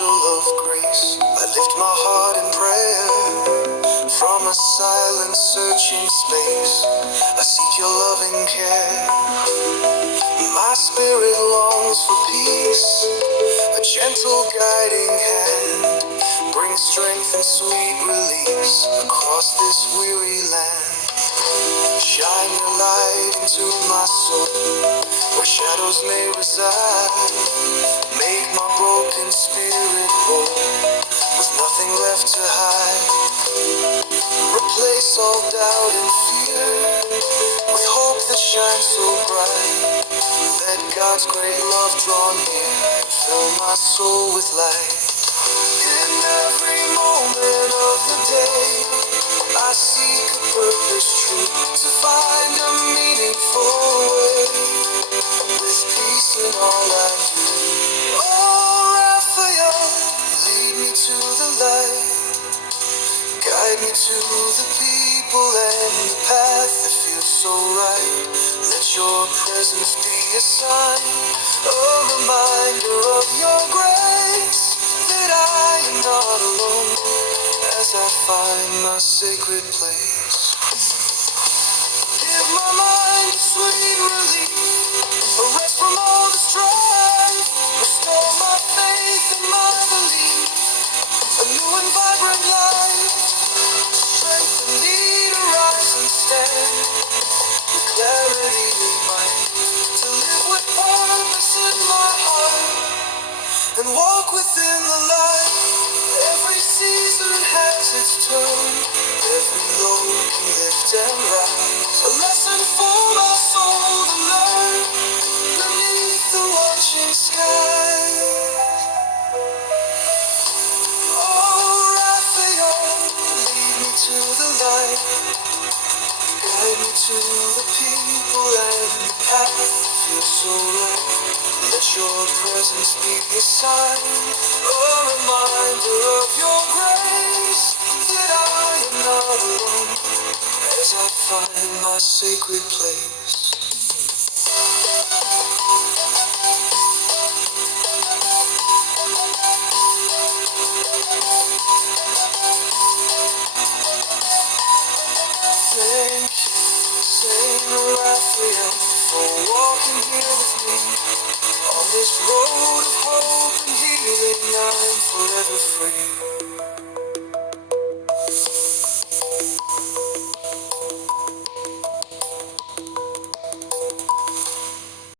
angel of grace, I lift my heart in prayer. From a silent searching space, I seek your loving care. My spirit longs for peace, a gentle guiding hand brings strength and sweet release across this weary land. Shine your light into my soul, where shadows may reside. Make my broken spirit whole, with nothing left to hide. Replace all doubt and fear with hope that shines so bright. Let God's great love draw near, fill my soul with light. In every moment of the day, I seek a purpose true, to find a meaningful way, with peace in all I do. Oh, Raphael, lead me to the light, guide me to the people and the path that feels so right. Let your presence be a sign, a reminder of your grace, that I am not alone as I find my sacred place. Give my mind a sweet relief, a rest from all the strife. Restore my faith and my belief, a new and vibrant life. Strength and need arise and stand, with clarity in mind, to live with purpose in my heart and walk within the light. Every season has its turn, every load can lift and rise. A lesson for my soul to learn beneath the watching sky. Oh, Raphael, lead me to the light, guide me to the people and the path that feels so right. Let your presence be a sign, a reminder of your grace, that I am not alone as I find my sacred place. Thank you, Saint Raphael, for walking here with me on this road of hope and healing. I'm forever free.